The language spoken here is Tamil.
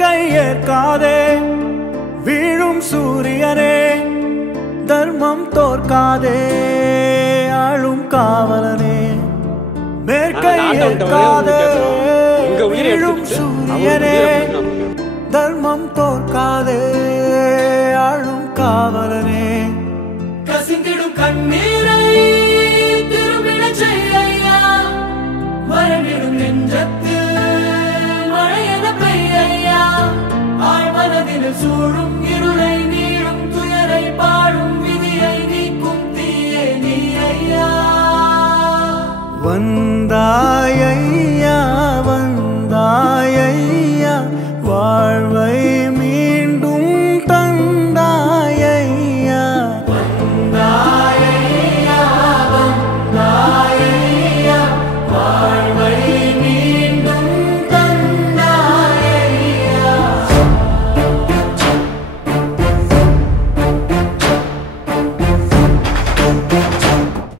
வேட்கை ஏற்காதே வீழும் சூரியனே தர்மம் தோற்காதே ஆளும் காவலனே வேட்கை ஏற்காதே வீழும் சூரியனே தர்மம் தோற்காதே ஆளும் காவலனே கசிந்திடும் கண்ணீரை திரும்பிட செய்யா மரணிடும் நெஞ்சத்தில் மழையென பெய்யா ஆழ்மனதில் சூழும் இருளை நீளும் துயரை பாடும் விதியை நீக்கும் தீயே நீ ஐயா வந்தாய் ஐயா